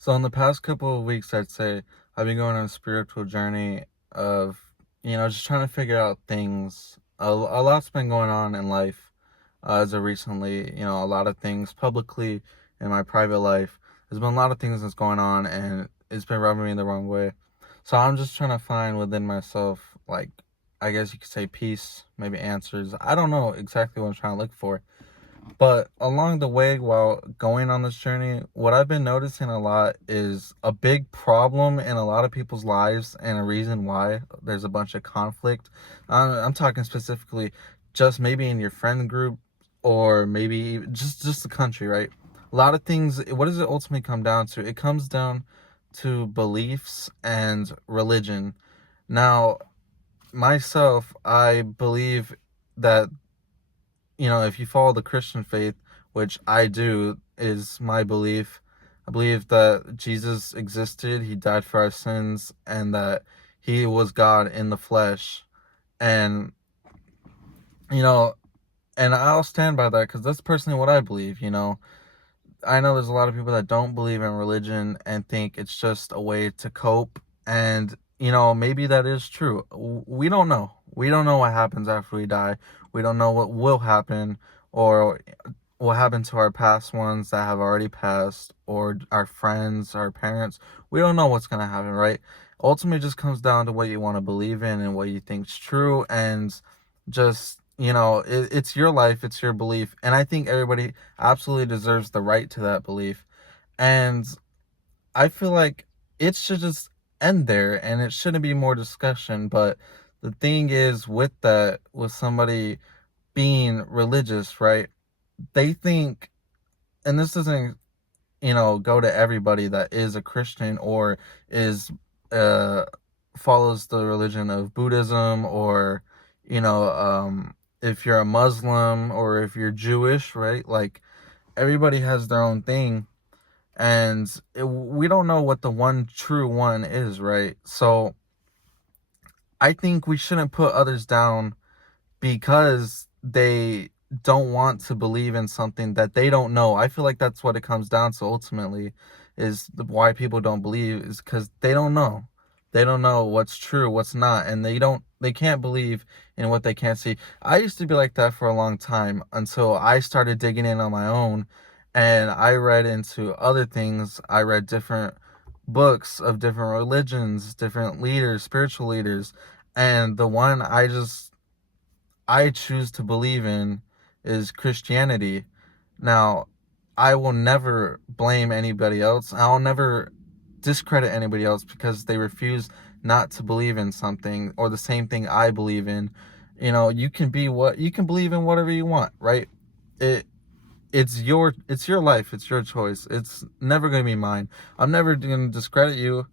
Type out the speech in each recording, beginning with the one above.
So in the past couple of weeks, I'd say I've been going on a spiritual journey of, just trying to figure out things. A lot's been going on in life as of recently, a lot of things publicly in my private life. There's been a lot of things that's going on and it's been rubbing me the wrong way. So I'm just trying to find within myself, like, I guess you could say peace, maybe answers. I don't know exactly what I'm trying to look for. But along the way, while going on this journey, what I've been noticing a lot is a big problem in a lot of people's lives and a reason why there's a bunch of conflict. I'm talking specifically just maybe in your friend group or maybe just the country, right? A lot of things, what does it ultimately come down to? It comes down to beliefs and religion. Now, myself, I believe that if you follow the Christian faith, which I do, is my belief. I believe that Jesus existed, he died for our sins, and that he was God in the flesh. And, you know, and I'll stand by that because that's personally what I believe. I know there's a lot of people that don't believe in religion and think it's just a way to cope. And, maybe that is true. We don't know. We don't know what happens after we die. We don't know what will happen or what happened to our past ones that have already passed or our friends, our parents. We don't know what's going to happen, right? Ultimately, it just comes down to what you want to believe in and what you think's true. And just, it's your life, it's your belief. And I think everybody absolutely deserves the right to that belief. And I feel like it should just end there and it shouldn't be more discussion. But the thing is, with that, with somebody being religious, right? They think, and this doesn't, go to everybody that is a Christian or is, uh, follows the religion of Buddhism or, you know, if you're a Muslim or if you're Jewish, right? Like, everybody has their own thing and we don't know what the one true one is, right? So I think we shouldn't put others down because they don't want to believe in something that they don't know. I feel like that's what it comes down to ultimately is why people don't believe is because they don't know. They don't know what's true, what's not, and they can't believe in what they can't see. I used to be like that for a long time until I started digging in on my own and I read into other things. I read different books of different religions, different leaders, spiritual leaders, and the one I choose to believe in is Christianity. Now, I will never blame anybody else. I'll never discredit anybody else because they refuse not to believe in something or the same thing I believe in. You can believe in whatever you want, right? It it's your life, it's your choice. It's never going to be mine. I'm never going to discredit you.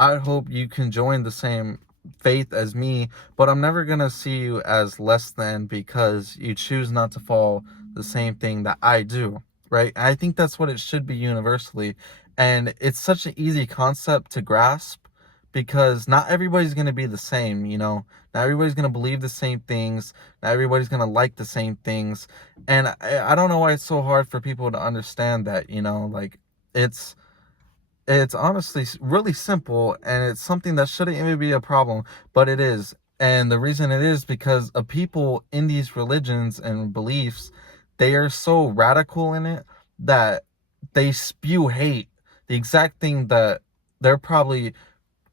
I hope you can join the same faith as me, but I'm never going to see you as less than because you choose not to follow the same thing that I do, right? I think that's what it should be universally. And it's such an easy concept to grasp because not everybody's going to be the same. Not everybody's going to believe the same things. Not everybody's going to like the same things. And I don't know why it's so hard for people to understand that. Like, it's it's honestly really simple, and it's something that shouldn't even be a problem, but it is. And the reason it is because of people in these religions and beliefs, they are so radical in it that they spew hate. The exact thing that they're probably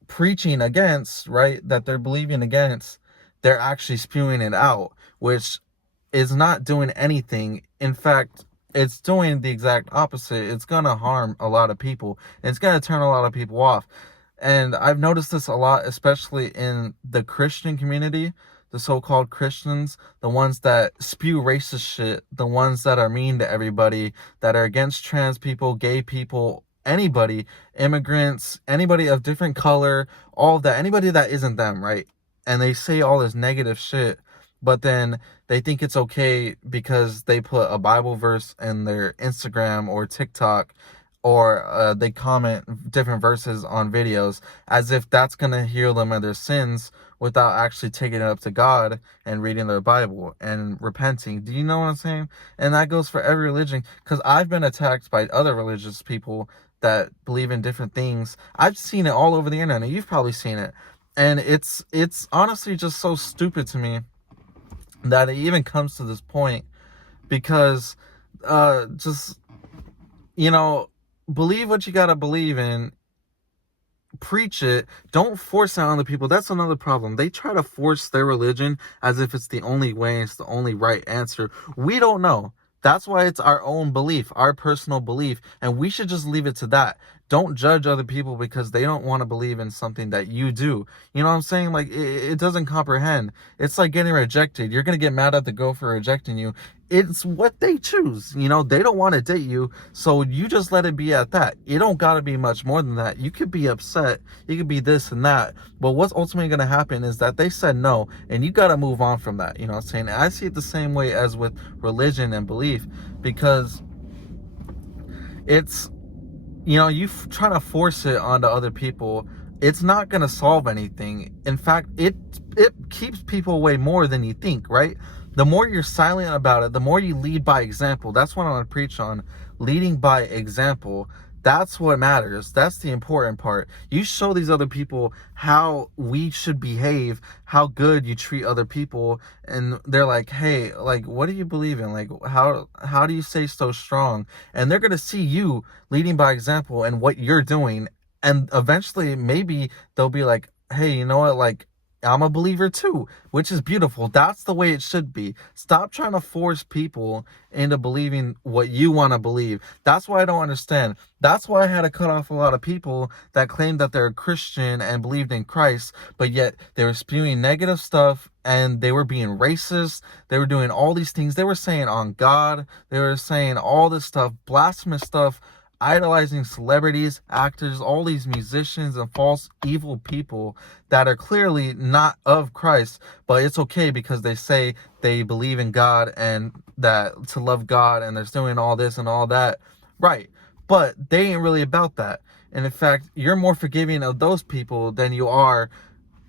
preaching against, right? That they're believing against, they're actually spewing it out, which is not doing anything. In fact, it's doing the exact opposite. It's gonna harm a lot of people. It's gonna turn a lot of people off. And I've noticed this a lot, especially in the Christian community, the so-called Christians, the ones that spew racist shit, the ones that are mean to everybody, that are against trans people, gay people, anybody, immigrants, anybody of different color, all of that, anybody that isn't them, right? And they say all this negative shit, but then they think it's okay because they put a Bible verse in their Instagram or TikTok, or they comment different verses on videos as if that's going to heal them of their sins without actually taking it up to God and reading their Bible and repenting. Do you know what I'm saying? And that goes for every religion, because I've been attacked by other religious people that believe in different things. I've seen it all over the internet. You've probably seen it. And it's honestly just so stupid to me that it even comes to this point, because just, you know, believe what you got to believe in, preach it, don't force it on the people. That's another problem. They try to force their religion as if it's the only way, it's the only right answer. We don't know. That's why it's our own belief, our personal belief, and we should just leave it to that. Don't judge other people because they don't want to believe in something that you do. You know what I'm saying? Like, it doesn't comprehend. It's like getting rejected. You're going to get mad at the girl for rejecting you. It's what they choose. You know, they don't want to date you, so you just let it be at that. It don't got to be much more than that. You could be upset. You could be this and that. But what's ultimately going to happen is that they said no, and you got to move on from that. You know what I'm saying? I see it the same way as with religion and belief, because it's, you know, you trying to force it onto other people, it's not going to solve anything. In fact, it keeps people away more than you think, right? The more you're silent about it, the more you lead by example. That's what I want to preach on, leading by example. That's what matters. That's the important part. You show these other people how we should behave, how good you treat other people, and they're like, "Hey, like, what do you believe in? Like, how do you stay so strong?" And they're gonna see you leading by example and what you're doing, and eventually, maybe they'll be like, "Hey, you know what? Like, I'm a believer too," which is beautiful. That's the way it should be. Stop trying to force people into believing what you want to believe. That's why I don't understand. That's why I had to cut off a lot of people that claimed that they're a Christian and believed in Christ, but yet they were spewing negative stuff and they were being racist. They were doing all these things. They were saying on God. They were saying all this stuff, blasphemous stuff, idolizing celebrities, actors, all these musicians and false evil people that are clearly not of Christ, but it's okay because they say they believe in God and that to love God, and they're doing all this and all that. Right. But they ain't really about that. And in fact, you're more forgiving of those people than you are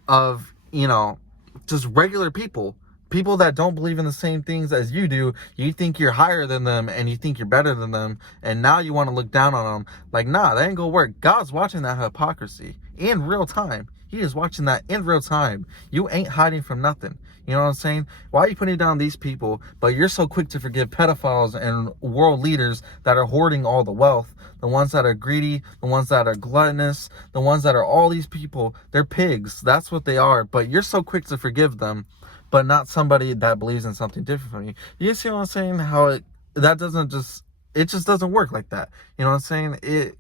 of, you know, just regular people that don't believe in the same things as you do. You think you're higher than them and you think you're better than them, and now you want to look down on them. Like, nah, that ain't gonna work. God's watching that hypocrisy in real time. He is watching that in real time. You ain't hiding from nothing. You know what I'm saying? Why are you putting down these people, but you're so quick to forgive pedophiles and world leaders that are hoarding all the wealth? The ones that are greedy, the ones that are gluttonous, the ones that are all these people, they're pigs. That's what they are. But you're so quick to forgive them, but not somebody that believes in something different from you. You see what I'm saying? How it just doesn't work like that. You know what I'm saying?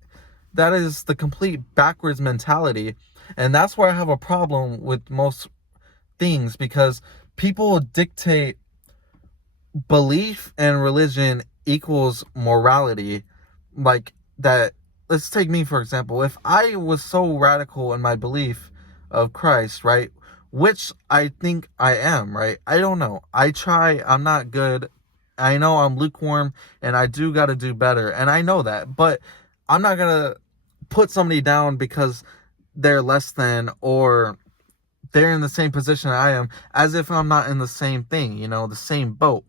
That is the complete backwards mentality. And that's where I have a problem with most things, because people dictate belief and religion equals morality. Like that. Let's take me for example. If I was so radical in my belief of Christ, right, which I think I am, right, I don't know, I try, I'm not good, I know I'm lukewarm, and I do got to do better, and I know that, but I'm not gonna put somebody down because they're less than, or they're in the same position I am, as if I'm not in the same thing, you know, the same boat.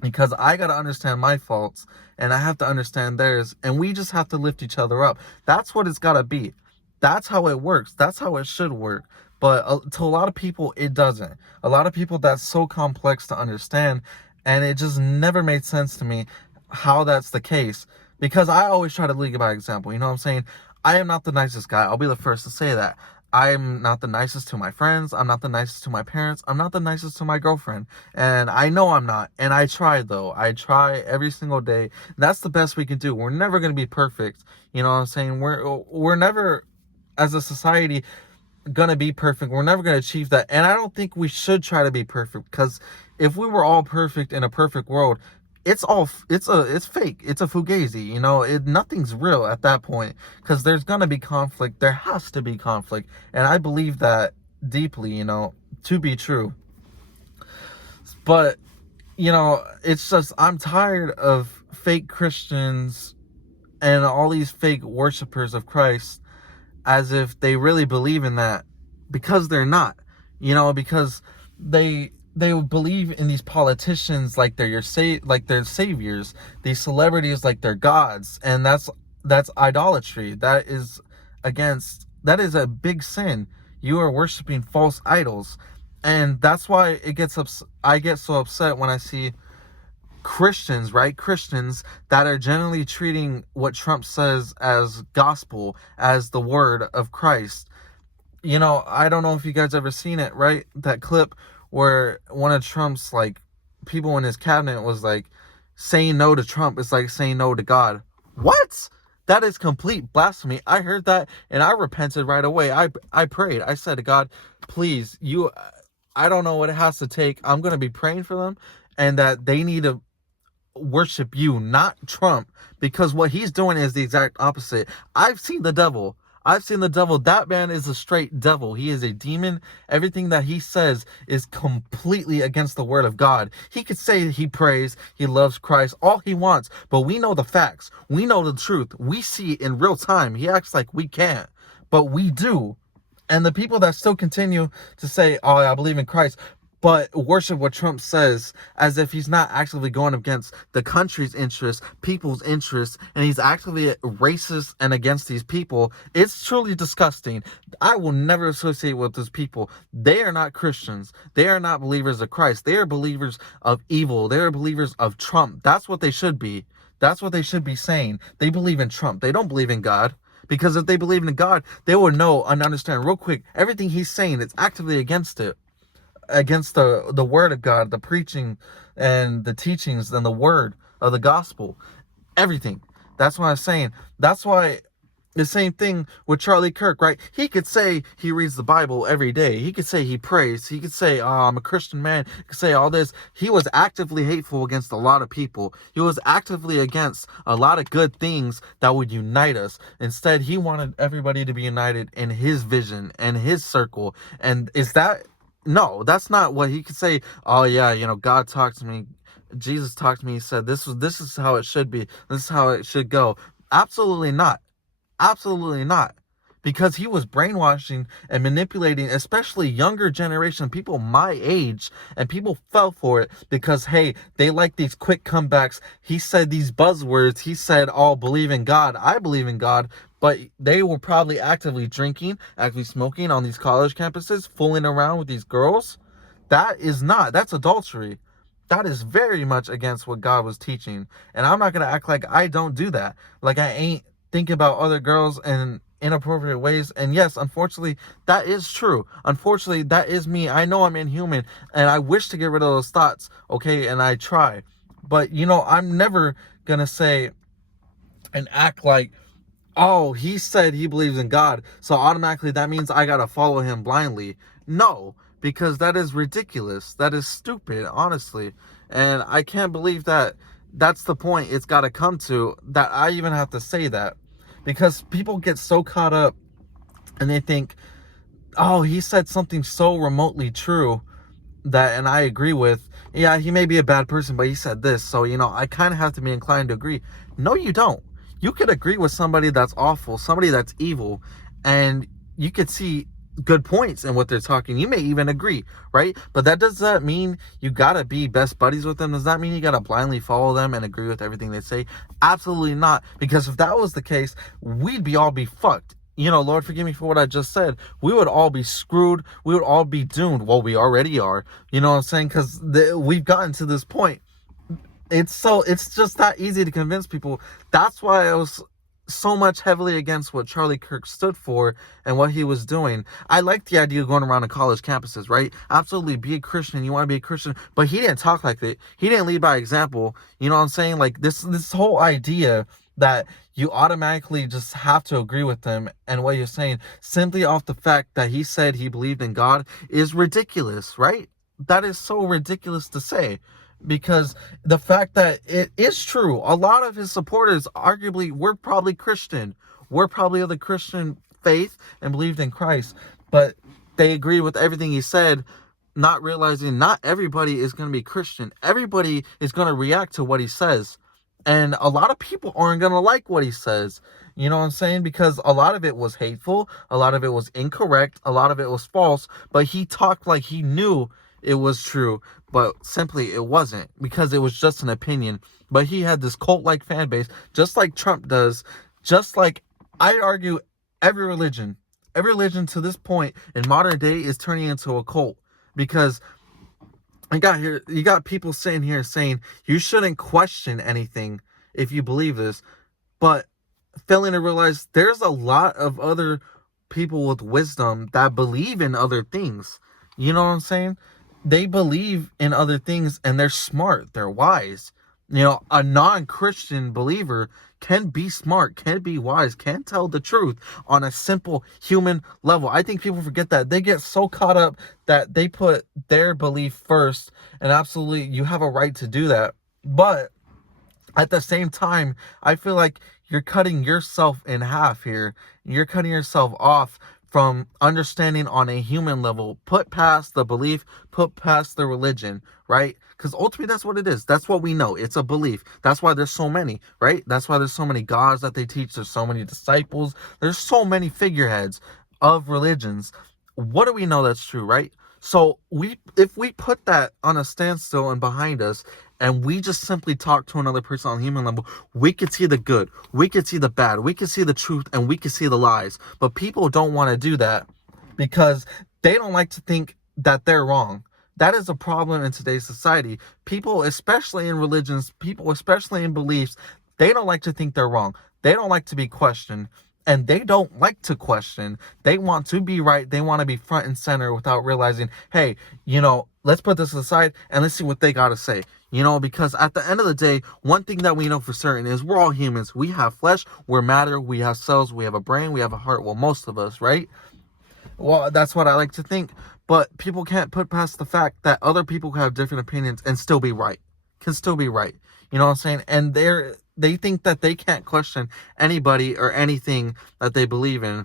Because I got to understand my faults and I have to understand theirs, and we just have to lift each other up. That's what it's got to be. That's how it works. That's how it should work. But to a lot of people, it doesn't. A lot of people, that's so complex to understand, and it just never made sense to me how that's the case. Because I always try to lead by example. You know what I'm saying? I am not the nicest guy. I'll be the first to say that. I'm not the nicest to my friends. I'm not the nicest to my parents. I'm not the nicest to my girlfriend. And I know I'm not. And I try, though. I try every single day. That's the best we can do. We're never going to be perfect. You know what I'm saying? We're never, as a society, going to be perfect. We're never going to achieve that. And I don't think we should try to be perfect, because if we were all perfect in a perfect world, it's fake. It's a fugazi, you know. Nothing's real at that point, because there's gonna be conflict. There has to be conflict, and I believe that deeply, you know, to be true. But you know, it's just, I'm tired of fake Christians and all these fake worshipers of Christ as if they really believe in that, because they're not. You know, because they believe in these politicians like they're like they're saviors, these celebrities like they're gods, and that's That's idolatry. That is a big sin. You are worshiping false idols. And that's why I get so upset when I see Christians, right? Christians that are generally treating what Trump says as gospel, as the word of Christ. I don't know if you guys ever seen it, right? That clip where one of Trump's like people in his cabinet was like, saying no to Trump is like saying no to God. What? That is complete blasphemy. I heard that and I repented right away. I prayed. I said to God, please, I don't know what it has to take. I'm going to be praying for them, and that they need to worship you, not Trump, because what he's doing is the exact opposite. I've seen the devil. I've seen the devil. That man is a straight devil. He is a demon. Everything that he says is completely against the word of God. He could say he prays, he loves Christ, all he wants, but we know the facts. We know the truth. We see it in real time. He acts like we can't, but we do. And the people that still continue to say, oh, I believe in Christ, but worship what Trump says as if he's not actively going against the country's interests, people's interests, and he's actively racist and against these people. It's truly disgusting. I will never associate with those people. They are not Christians. They are not believers of Christ. They are believers of evil. They are believers of Trump. That's what they should be. That's what they should be saying. They believe in Trump. They don't believe in God. Because if they believe in God, they will know and understand real quick everything he's saying is actively against it, against the word of God, the preaching and the teachings and the word of the gospel, everything. That's what I'm saying. That's why the same thing with Charlie Kirk, right? He could say he reads the Bible every day. He could say he prays. He could say, oh, I'm a Christian man. He could say all this. He was actively hateful against a lot of people. He was actively against a lot of good things that would unite us. Instead, he wanted everybody to be united in his vision and his circle. And no, that's not what he could say. Oh yeah, God talked to me. Jesus talked to me. He said this is how it should be. This is how it should go. Absolutely not. Absolutely not. Because he was brainwashing and manipulating, especially younger generation, people my age, and people fell for it because, hey, they like these quick comebacks. He said these buzzwords. He said, oh, believe in God. I believe in God. But they were probably actively drinking, actively smoking on these college campuses, fooling around with these girls. That's adultery. That is very much against what God was teaching. And I'm not going to act like I don't do that. Like I ain't think about other girls in inappropriate ways. And yes, unfortunately, that is true. Unfortunately, that is me. I know I'm inhuman and I wish to get rid of those thoughts. Okay. And I try. But, I'm never going to say and act like, oh, he said he believes in God, so automatically that means I gotta follow him blindly. No, because that is ridiculous. That is stupid, honestly. And I can't believe that that's the point it's gotta come to, that I even have to say that. Because people get so caught up and they think, oh, he said something so remotely true that, and I agree with, yeah, he may be a bad person, but he said this, so I kind of have to be inclined to agree. No, you don't. You could agree with somebody that's awful, somebody that's evil, and you could see good points in what they're talking. You may even agree, right? But does that mean you gotta be best buddies with them? Does that mean you gotta blindly follow them and agree with everything they say? Absolutely not. Because if that was the case, we'd all be fucked. Lord, forgive me for what I just said. We would all be screwed. We would all be doomed. Well, we already are. You know what I'm saying? Because we've gotten to this point. It's just that easy to convince people. That's why I was so much heavily against what Charlie Kirk stood for and what he was doing. I like the idea of going around to college campuses, right? Absolutely, be a Christian. You want to be a Christian, but he didn't talk like that. He didn't lead by example. You know what I'm saying? Like this whole idea that you automatically just have to agree with him and what you're saying simply off the fact that he said he believed in God is ridiculous, right? That is so ridiculous to say. Because the fact that it is true, a lot of his supporters arguably were probably Christian. We're probably of the Christian faith and believed in Christ. But they agreed with everything he said, not realizing not everybody is going to be Christian. Everybody is going to react to what he says. And a lot of people aren't going to like what he says. You know what I'm saying? Because a lot of it was hateful. A lot of it was incorrect. A lot of it was false. But he talked like he knew it was true, but simply it wasn't, because it was just an opinion. But he had this cult-like fan base, just like Trump does, Just like I argue every religion to this point in modern day is turning into a cult, because you got people sitting here saying you shouldn't question anything if you believe this, but failing to realize there's a lot of other people with wisdom that believe in other things. You know what I'm saying? They believe in other things and they're smart, they're wise. A non-Christian believer can be smart, can be wise, can tell the truth on a simple human level. I think people forget that. They get so caught up that they put their belief first, and absolutely you have a right to do that. But at the same time, I feel like you're cutting yourself in half here. You're cutting yourself off from understanding on a human level. Put past the belief, put past the religion, right? Because ultimately that's what it is. That's what we know. It's a belief. That's why there's so many, right? That's why there's so many gods that they teach. There's so many disciples. There's so many figureheads of religions. What do we know that's true, right? So if we put that on a standstill and behind us, and we just simply talk to another person on a human level, we could see the good, we could see the bad, we could see the truth, and we could see the lies. But people don't want to do that because they don't like to think that they're wrong. That is a problem in today's society. People, especially in religions, people, especially in beliefs, they don't like to think they're wrong. They don't like to be questioned. And they don't like to question. They want to be right. They want to be front and center without realizing, hey, let's put this aside and let's see what they got to say. Because at the end of the day, one thing that we know for certain is we're all humans. We have flesh, we're matter, we have cells, we have a brain, we have a heart. Well, most of us, right? Well, that's what I like to think. But people can't put past the fact that other people have different opinions and still be right. Can still be right. You know what I'm saying? And they think that they can't question anybody or anything that they believe in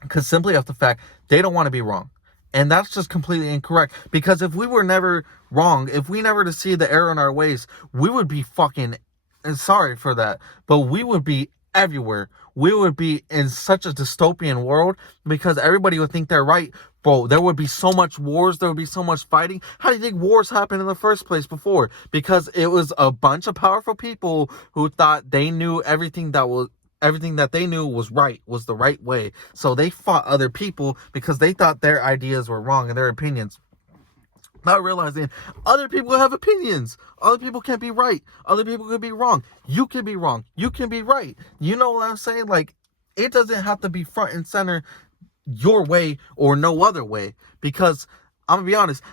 because simply of the fact they don't want to be wrong. And that's just completely incorrect, because if we were never wrong, if we never to see the error in our ways, we would be fucking, and sorry for that, but we would be everywhere. We would be in such a dystopian world because everybody would think they're right. Bro, there would be so much wars, there would be so much fighting. How do you think wars happened in the first place before? Because it was a bunch of powerful people who thought they knew everything that they knew was right, was the right way. So they fought other people because they thought their ideas were wrong and their opinions. Not realizing other people have opinions. Other people can be right. Other people can be wrong. You can be wrong. You can be right. You know what I'm saying? Like, it doesn't have to be front and center your way or no other way. Because I'm going to be honest,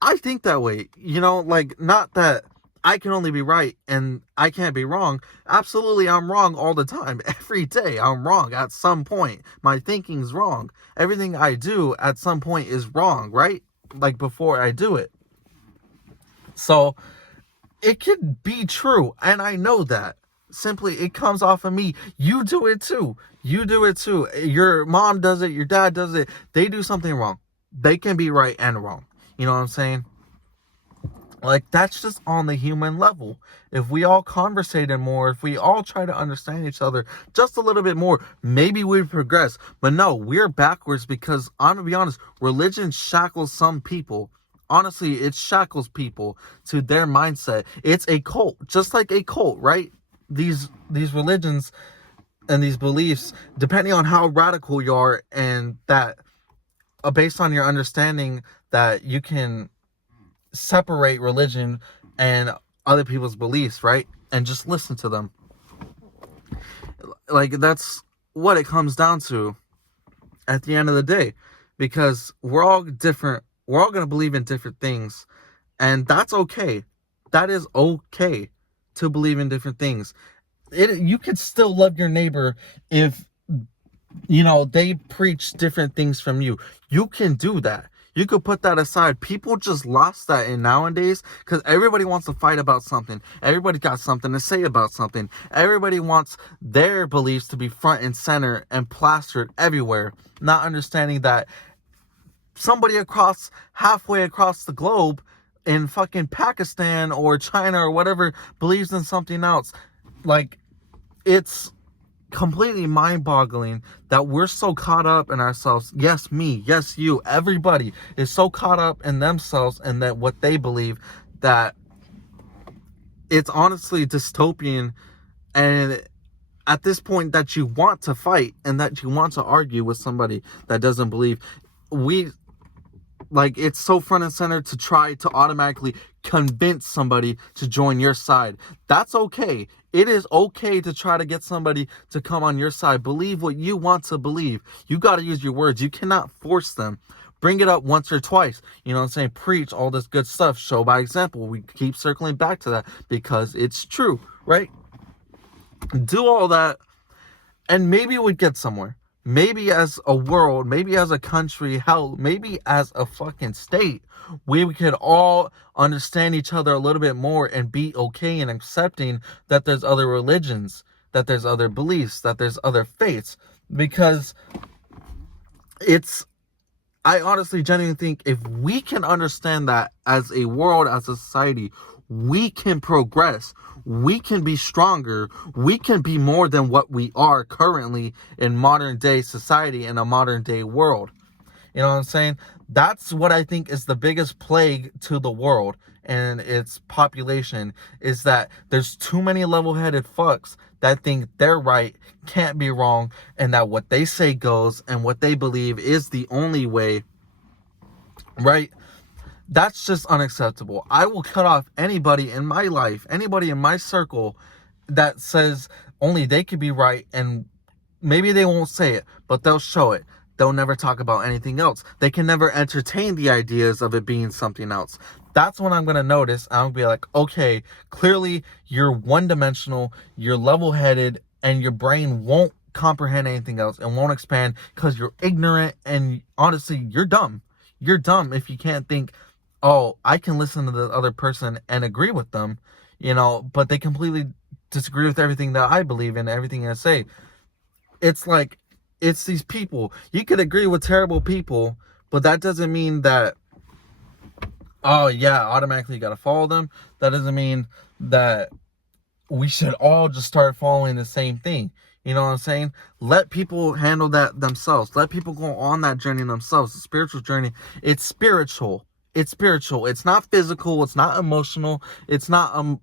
I think that way. Not that I can only be right and I can't be wrong. Absolutely, I'm wrong all the time. Every day, I'm wrong at some point. My thinking's wrong. Everything I do at some point is wrong, right? Like before I do it. So it could be true, and I know that. Simply, it comes off of me. You do it too. You do it too. Your mom does it. Your dad does it. They do something wrong. They can be right and wrong. You know what I'm saying? Like, that's just on the human level. If we all conversated more, if we all try to understand each other just a little bit more, maybe we'd progress. But no, we're backwards because, I'm gonna be honest, religion shackles some people. Honestly, it shackles people to their mindset. It's a cult, just like a cult, right? These religions and these beliefs, depending on how radical you are, and that based on your understanding that you can separate religion and other people's beliefs, right? And just listen to them. Like, that's what it comes down to at the end of the day, because we're all different. We're all going to believe in different things, and that's okay. That is okay to believe in different things. You could still love your neighbor if they preach different things from you. You can do that. You could put that aside. People just lost that in nowadays because everybody wants to fight about something. Everybody got something to say about something. Everybody wants their beliefs to be front and center and plastered everywhere, not understanding that somebody halfway across the globe in fucking Pakistan or China or whatever believes in something else. Like, it's completely mind-boggling that we're so caught up in ourselves. Yes, me. Yes, you. Everybody is so caught up in themselves and that what they believe that it's honestly dystopian, and at this point that you want to fight and that you want to argue with somebody that doesn't believe. We like, it's so front and center to try to automatically convince somebody to join your side. That's okay. It is okay to try to get somebody to come on your side. Believe what you want to believe. You got to use your words. You cannot force them. Bring it up once or twice. You know what I'm saying? Preach all this good stuff. Show by example. We keep circling back to that because it's true, right? Do all that, and maybe we'd get somewhere. Maybe as a world, maybe as a country, hell, maybe as a fucking state, we could all understand each other a little bit more and be okay and accepting that there's other religions, that there's other beliefs, that there's other faiths. Because I honestly genuinely think if we can understand that as a world, as a society, we can progress. We can be stronger. We can be more than what we are currently in modern day society, in a modern day world. You know what I'm saying? That's what I think is the biggest plague to the world and its population, is that there's too many level-headed fucks that think they're right, can't be wrong, and that what they say goes and what they believe is the only way, right? That's just unacceptable. I will cut off anybody in my life, anybody in my circle that says only they could be right, and maybe they won't say it, but they'll show it. They'll never talk about anything else. They can never entertain the ideas of it being something else. That's when I'm going to notice. I'm going to be like, okay, clearly you're one-dimensional, you're level-headed, and your brain won't comprehend anything else and won't expand because you're ignorant, and honestly, you're dumb. You're dumb if you can't think, oh, I can listen to the other person and agree with them, but they completely disagree with everything that I believe in, everything I say. It's like, it's these people. You could agree with terrible people, but that doesn't mean that, oh yeah, automatically you gotta follow them. That doesn't mean that we should all just start following the same thing. You know what I'm saying? Let people handle that themselves. Let people go on that journey themselves. The spiritual journey, it's spiritual. It's spiritual. It's not physical. It's not emotional. It's not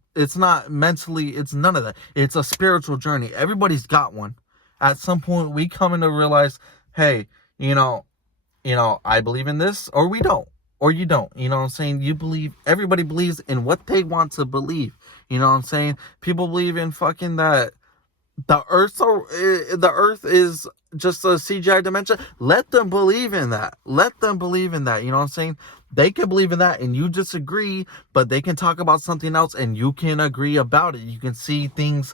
mentally. It's none of that. It's a spiritual journey. Everybody's got one. At some point, we come in to realize, hey, I believe in this, or we don't, or you don't. You know what I'm saying? Everybody believes in what they want to believe. You know what I'm saying? People believe in fucking that the earth is just a CGI dimension. Let them believe in that. Let them believe in that. You know what I'm saying? They can believe in that and you disagree, but they can talk about something else and you can agree about it. You can see things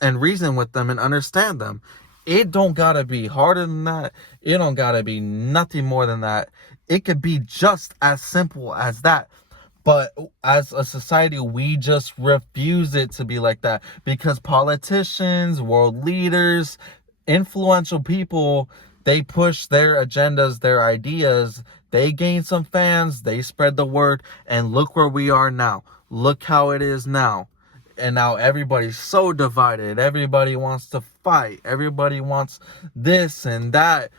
and reason with them and understand them. It don't gotta be harder than that. It don't gotta be nothing more than that. It could be just as simple as that. But as a society, we just refuse it to be like that because politicians, world leaders, influential people, they push their agendas, their ideas. They gain some fans, they spread the word, and look where we are now. Look how it is now. And now everybody's so divided. Everybody wants to fight. Everybody wants this and that.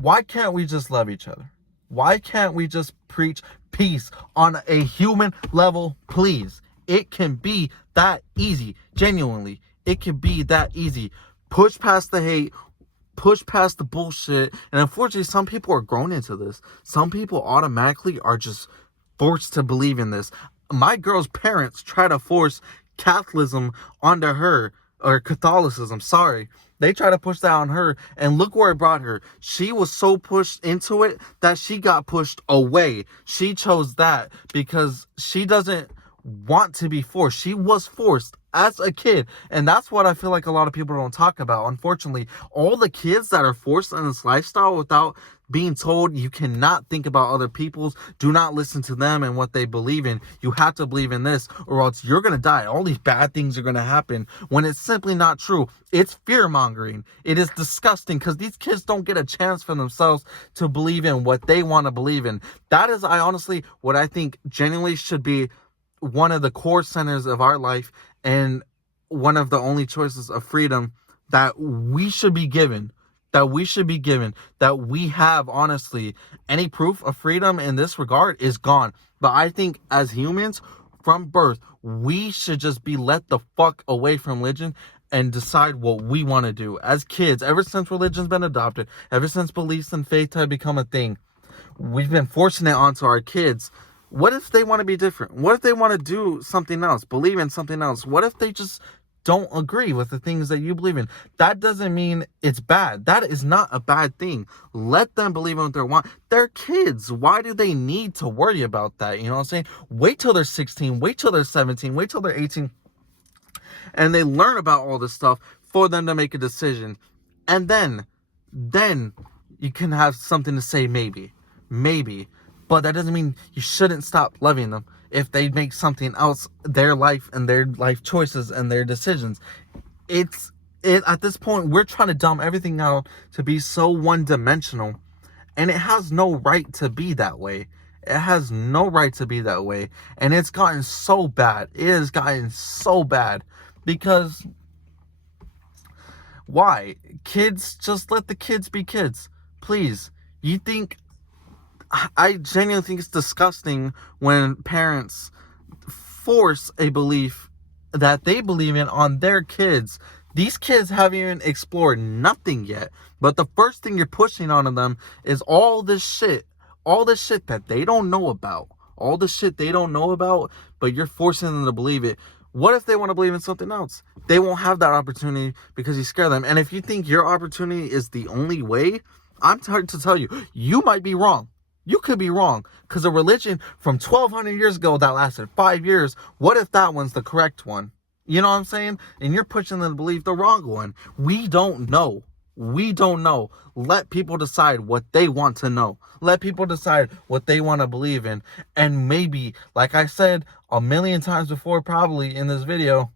Why can't we just love each other? Why can't we just preach peace on a human level, please? It can be that easy. Genuinely, it can be that easy. Push past the hate. Push past the bullshit. And unfortunately, some people are grown into this. Some people automatically are just forced to believe in this. My girl's parents try to force Catholicism onto her, or Catholicism, sorry. They try to push that on her, and look where it brought her. She was so pushed into it that she got pushed away. She chose that because she doesn't want to be forced. She was forced as a kid, and that's what I feel like a lot of people don't talk about. Unfortunately, all the kids that are forced in this lifestyle without being told you cannot think about other people's, do not listen to them and what they believe in. You have to believe in this or else you're going to die. All these bad things are going to happen when it's simply not true. It's fear mongering. It is disgusting because these kids don't get a chance for themselves to believe in what they want to believe in. That is, what I think genuinely should be one of the core centers of our life and one of the only choices of freedom that we should be given. That we have, honestly. Any proof of freedom in this regard is gone. But I think as humans, from birth, we should just be let the fuck away from religion and decide what we want to do. As kids, ever since religion's been adopted, ever since beliefs and faith have become a thing, we've been forcing it onto our kids. What if they want to be different? What if they want to do something else, believe in something else? What if they just don't agree with the things that you believe in? That doesn't mean it's bad. That is not a bad thing. Let them believe in what they want. They're kids. Why do they need to worry about that? You know what I'm saying? Wait till they're 16. Wait till they're 17. Wait till they're 18. And they learn about all this stuff for them to make a decision. And then you can have something to say, maybe. But that doesn't mean you shouldn't stop loving them if they make something else their life and their life choices and their decisions. At this point, we're trying to dumb everything out to be so one-dimensional, and it has no right to be that way. It has no right to be that way. And it's gotten so bad. It has gotten so bad because why? Kids, just let the kids be kids. Please. I genuinely think it's disgusting when parents force a belief that they believe in on their kids. These kids haven't even explored nothing yet. But the first thing you're pushing onto them is all this shit that they don't know about. All the shit they don't know about, but you're forcing them to believe it. What if they want to believe in something else? They won't have that opportunity because you scare them. And if you think your opportunity is the only way, I'm tired to tell you, you might be wrong. You could be wrong. Because a religion from 1,200 years ago that lasted 5 years, what if that one's the correct one? You know what I'm saying? And you're pushing them to believe the wrong one. We don't know. Let people decide what they want to know. Let people decide what they want to believe in. And maybe, like I said a million times before, probably in this video,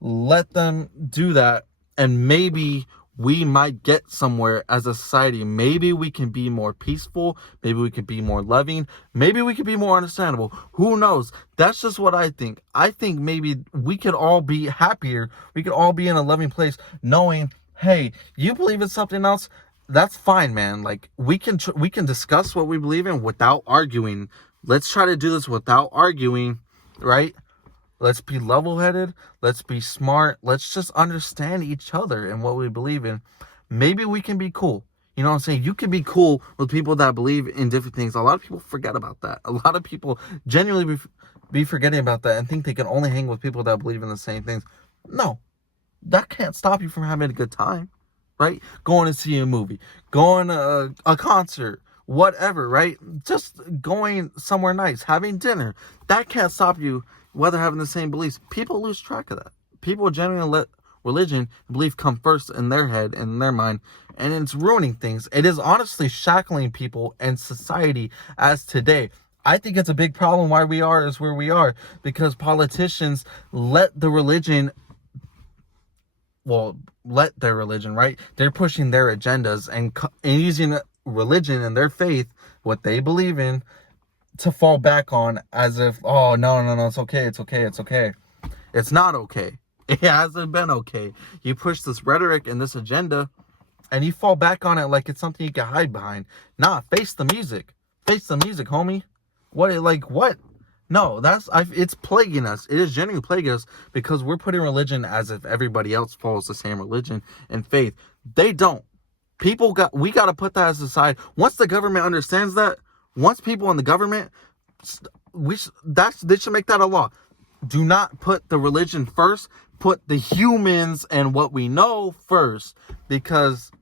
let them do that. And maybe we might get somewhere as a society. Maybe we can be more peaceful. Maybe we could be more loving. Maybe we could be more understandable. Who knows? That's just what I think. I think maybe we could all be happier. We could all be in a loving place knowing, hey, you believe in something else? That's fine, man. Like, we can discuss what we believe in without arguing. Let's try to do this without arguing, right? Let's be level-headed. Let's be smart. Let's just understand each other and what we believe in. Maybe we can be cool. You know what I'm saying? You can be cool with people that believe in different things. A lot of people forget about that. A lot of people genuinely be forgetting about that and think they can only hang with people that believe in the same things. No. That can't stop you from having a good time, right? Going to see a movie, going to a concert, whatever, right? Just going somewhere nice, having dinner. That can't stop you whether having the same beliefs. People lose track of that. People genuinely let religion and belief come first in their head and in their mind, and it's ruining things. It is honestly shackling people and society as today. I think it's a big problem why we are as where we are, because politicians let their religion, right? They're pushing their agendas and using religion and their faith, what they believe in, to fall back on as if, oh, no, it's okay. It's not okay. It hasn't been okay. You push this rhetoric and this agenda, and you fall back on it like it's something you can hide behind. Nah, face the music. Face the music, homie. What? No, it's plaguing us. It is genuinely plaguing us because we're putting religion as if everybody else follows the same religion and faith. They don't. We got to put that aside. Once the government understands that, once people in the government, they should make that a law. Do not put the religion first. Put the humans and what we know first, because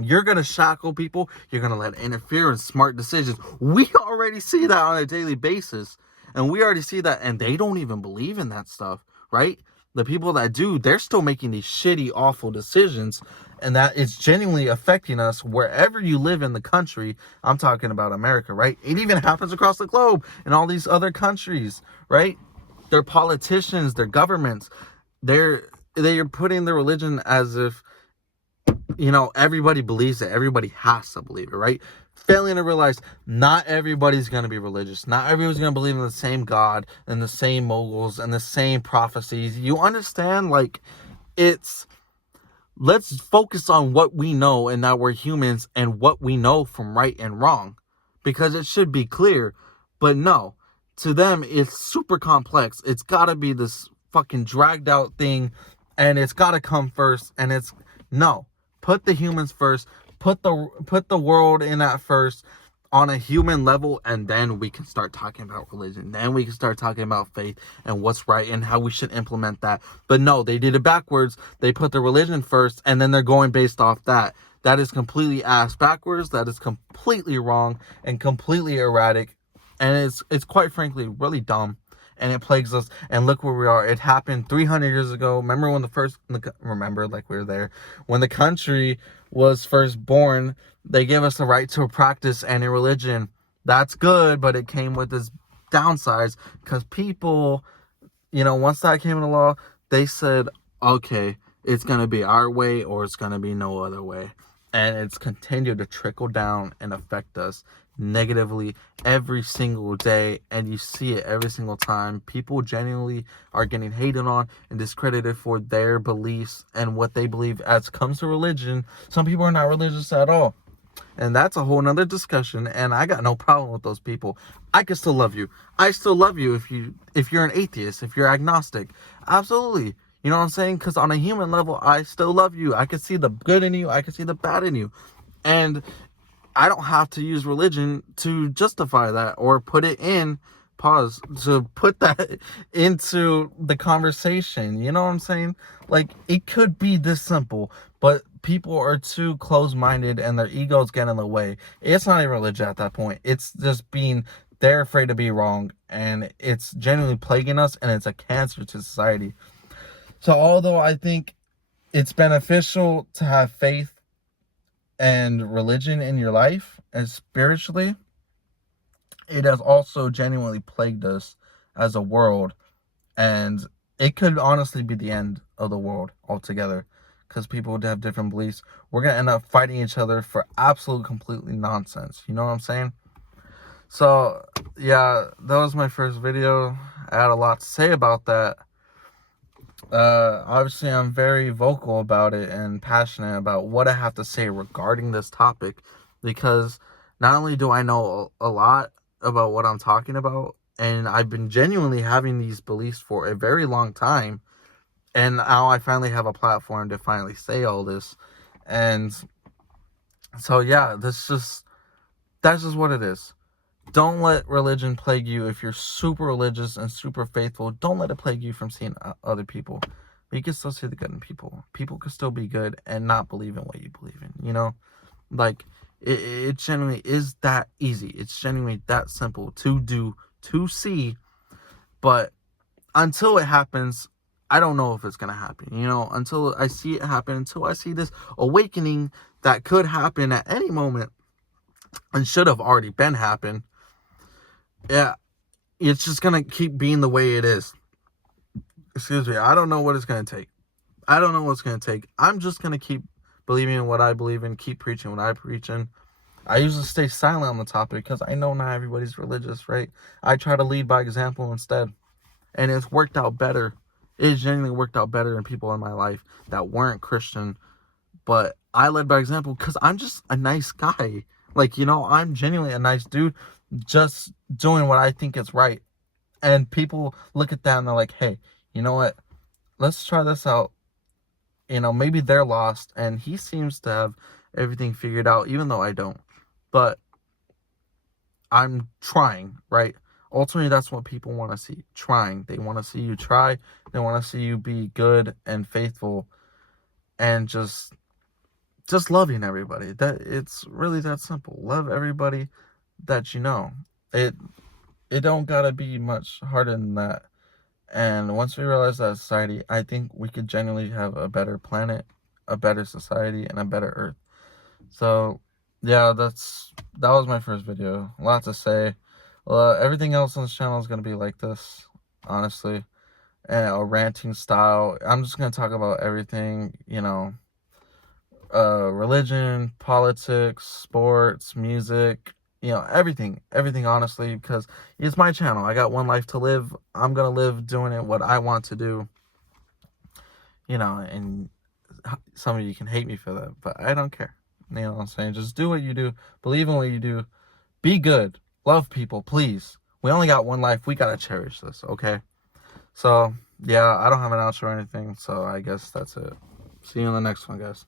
you're going to shackle people. You're going to let interfere in smart decisions. We already see that on a daily basis. And we already see that. And they don't even believe in that stuff, right? The people that do, they're still making these shitty, awful decisions. And that is genuinely affecting us wherever you live in the country. I'm talking about America, right? It even happens across the globe in all these other countries, right? Their politicians, their governments, they're putting their religion as if, everybody believes it. Everybody has to believe it, right? Failing to realize not everybody's going to be religious. Not everybody's going to believe in the same God and the same moguls and the same prophecies. You understand? Let's focus on what we know and that we're humans and what we know from right and wrong, because it should be clear. But no, to them, it's super complex. It's got to be this fucking dragged out thing. and it's got to come first. And it's no, put the humans first, put the world in at first on a human level, and then we can start talking about religion. Then we can start talking about faith and what's right and how we should implement that. But no, they did it backwards. They put the religion first, and then they're going based off that. That is completely ass backwards. That is completely wrong and completely erratic, and it's quite frankly really dumb. And it plagues us. And look where we are. It happened 300 years ago. Remember when like we were there, when the country was first born, they gave us the right to practice any religion. That's good, but it came with its downsides, because people, once that came into law, they said, okay, it's going to be our way or it's going to be no other way. And it's continued to trickle down and affect us negatively every single day. And you see it every single time. People genuinely are getting hated on and discredited for their beliefs and what they believe as comes to religion. Some people are not religious at all. And that's a whole nother discussion, and I got no problem with those people. I can still love you. I still love you if you're an atheist, if you're agnostic. Absolutely. You know what I'm saying? Because on a human level, I still love you. I can see the good in you. I can see the bad in you. And I don't have to use religion to justify that or put it in, to put that into the conversation. You know what I'm saying? Like, it could be this simple, but people are too close-minded and their egos get in the way. It's not even religion at that point. It's just they're afraid to be wrong, and it's genuinely plaguing us, and it's a cancer to society. So although I think it's beneficial to have faith and religion in your life and spiritually, it has also genuinely plagued us as a world, and it could honestly be the end of the world altogether, because people would have different beliefs. We're going to end up fighting each other for absolute completely nonsense. You know what I'm saying? So yeah, that was my first video. I had a lot to say about that. Obviously I'm very vocal about it and passionate about what I have to say regarding this topic, because not only do I know a lot about what I'm talking about, and I've been genuinely having these beliefs for a very long time, and now I finally have a platform to finally say all this. And so yeah, that's just what it is. Don't let religion plague you. If you're super religious and super faithful, don't let it plague you from seeing other people. But you can still see the good in people. People can still be good and not believe in what you believe in, Like, it genuinely is that easy. It's genuinely that simple to do, to see. But until it happens, I don't know if it's going to happen, until I see it happen, until I see this awakening that could happen at any moment and should have already been happened. Yeah, it's just going to keep being the way it is. Excuse me. I don't know what it's going to take. I don't know what's going to take. I'm just going to keep believing in what I believe in, keep preaching what I preach in. I usually stay silent on the topic because I know not everybody's religious, right? I try to lead by example instead. And it's worked out better. It genuinely worked out better than people in my life that weren't Christian. But I led by example because I'm just a nice guy. Like, I'm genuinely a nice dude, just doing what I think is right. And people look at that and they're like, hey, you know what? Let's try this out. Maybe they're lost and he seems to have everything figured out, even though I don't. But I'm trying, right? Ultimately, that's what people want to see. Trying. They want to see you try. They want to see you be good and faithful and just loving everybody. That it's really that simple. Love everybody that you know. It don't gotta be much harder than that. And once we realize that society, I think we could genuinely have a better planet, a better society, and a better earth. So yeah, that was my first video. A lot to say. Everything else on this channel is gonna be like this, honestly, and a ranting style. I'm just gonna talk about everything, religion, politics, sports, music, everything, honestly, because it's my channel. I got one life to live. I'm gonna live doing it what I want to do, and some of you can hate me for that, but I don't care. You know what I'm saying? Just do what you do, believe in what you do, be good, love people, please. We only got one life. We gotta cherish this, okay? So Yeah, I don't have an outro or anything, so I guess that's it. See you in the next one, guys.